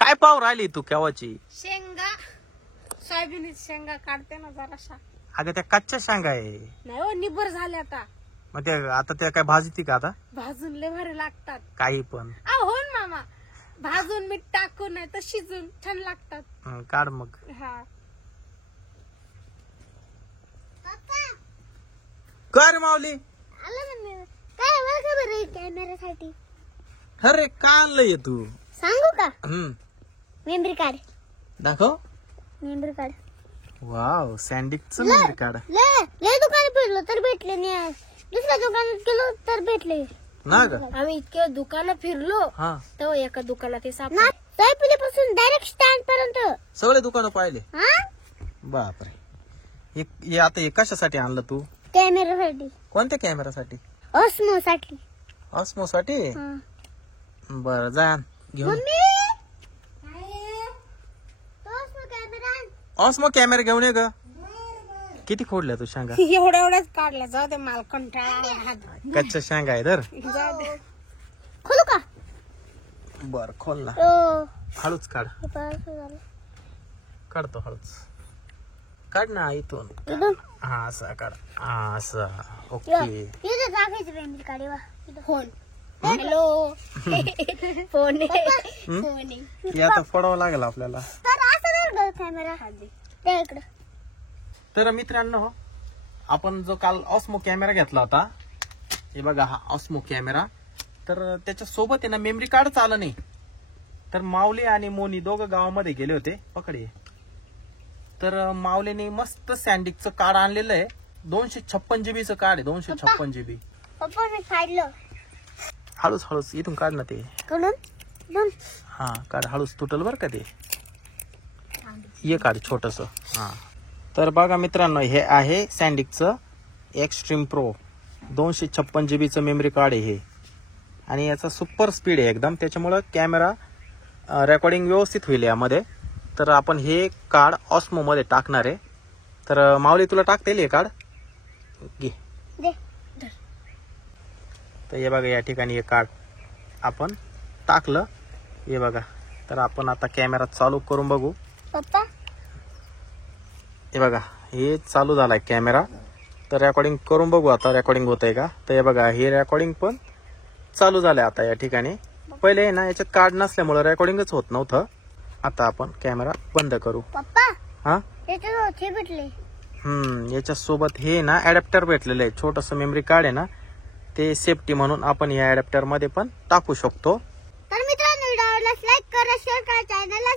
काय पाव राहिली तू केव्हाची? शेंगा, सोयाबीन शेंगा काढते ना जराशा. अगं त्या कच्च्या शेंगा आहे. नाही हो, निबर झाले आता. मग ते आता त्या काय भाजती का आता? भाजून लय भारी लागतात. काही पण हो ना मामा, भाजून मीठ टाकून नाही तर शिजून छान लागतात. काढ मग. हा कर माऊली. काय बरं कॅमेऱ्यासाठी अरे का आणलंय तू? सांगू का? हम्म मेमरी कार्ड. दाखव. Memory card. वाव, सँडिकचं मेमरी कार्ड. लय दुकानात फिरलो तर भेटले नाही. दुसऱ्या दुकानात गेलो तर भेटले ना ग? आम्ही इतके दुकानं फिरलो हा, तेव्हा एका दुकानात हे सापडले. ना पासून डायरेक्ट स्टँड पर्यंत. सगळे दुकानं पाहिले. हा, बापरे. हे आता हे कशासाठी आणलं तू? कॅमेऱ्यासाठी. कोणत्या कॅमेरासाठी? ऑस्मो साठी. ऑस्मो साठी? हा. बर, जा घेऊन. Osmo camera. ऑस्मो कॅमेरा घेऊन ये ग. किती खोडल्या तू शेंगा? एवढ्याच काढल्या. जाऊ दे, माल कंटाळा. कच्च्या शेंगा आहे तर. जाऊ दे. खोलू का? बर, खोल ना. हळूच काढ. काढतो हळूच. काढ ना इथून. हा, असा काढ. हा, असं. ओके. इथं टाकायचं memory card. Phone. Hello. Phone phone. हे आता फोडावं लागेल आपल्याला. तर असं कॅमेरा त्या इकडं. तर मित्रांनो, आपण जो काल ऑस्मो कॅमेरा घेतला होता, हे बघा हा ऑस्मो कॅमेरा. तर त्याच्या सोबत आहे ना मेमरी कार्डच आलं नाही. तर माऊली आणि मोनी दोघं गावामध्ये गेले होते. पकडे. तर माऊलीने मस्त सँडिकचं कार्ड आणलेलं आहे. 256 जीबीचं कार्ड आहे. 256 जीबी. पप्पा मी फाडलं. हळूच हळूच इथून काढ ना ते. कडून हा, काढ. हळूच तुटल बर का ते. ये काढ छोटस. हा. तर बघा मित्रांनो, हे आहे सँडिकचं एक्स्ट्रीम प्रो 256 जीबीचं मेमरी कार्ड आहे हे. आणि याचा सुपर स्पीड आहे एकदम. त्याच्यामुळं कॅमेरा रेकॉर्डिंग व्यवस्थित होईल यामध्ये. तर आपण हे कार्ड ऑस्मो मध्ये टाकणार आहे. तर माऊली तुला टाकता येईल हे कार्ड? घे. दे. तर हे बघा, या ठिकाणी हे कार्ड आपण टाकलं. हे बघा. तर आपण आता कॅमेरा चालू करून बघू. पप्पा हे बघा, हे चालू झालाय कॅमेरा. तर रेकॉर्डिंग करून बघू आता रेकॉर्डिंग होतंय का. तर हे बघा, हे रेकॉर्डिंग पण चालू झालंय आता या ठिकाणी. पहिले ना याच्यात कार्ड नसल्यामुळे रेकॉर्डिंगच होत नव्हतं. आता आपण कॅमेरा बंद करू. पप्पा हा, याच्यात हे भेटले. याच्या सोबत हे ना अडॅप्टर भेटलेलं आहे. छोटस मेमरी कार्ड आहे ना, ते सेफ्टी म्हणून आपण या अडॅप्टर मध्ये पण टाकू शकतो. तर मित्रांनो, व्हिडिओला लाईक करा, शेअर करा, चॅनलला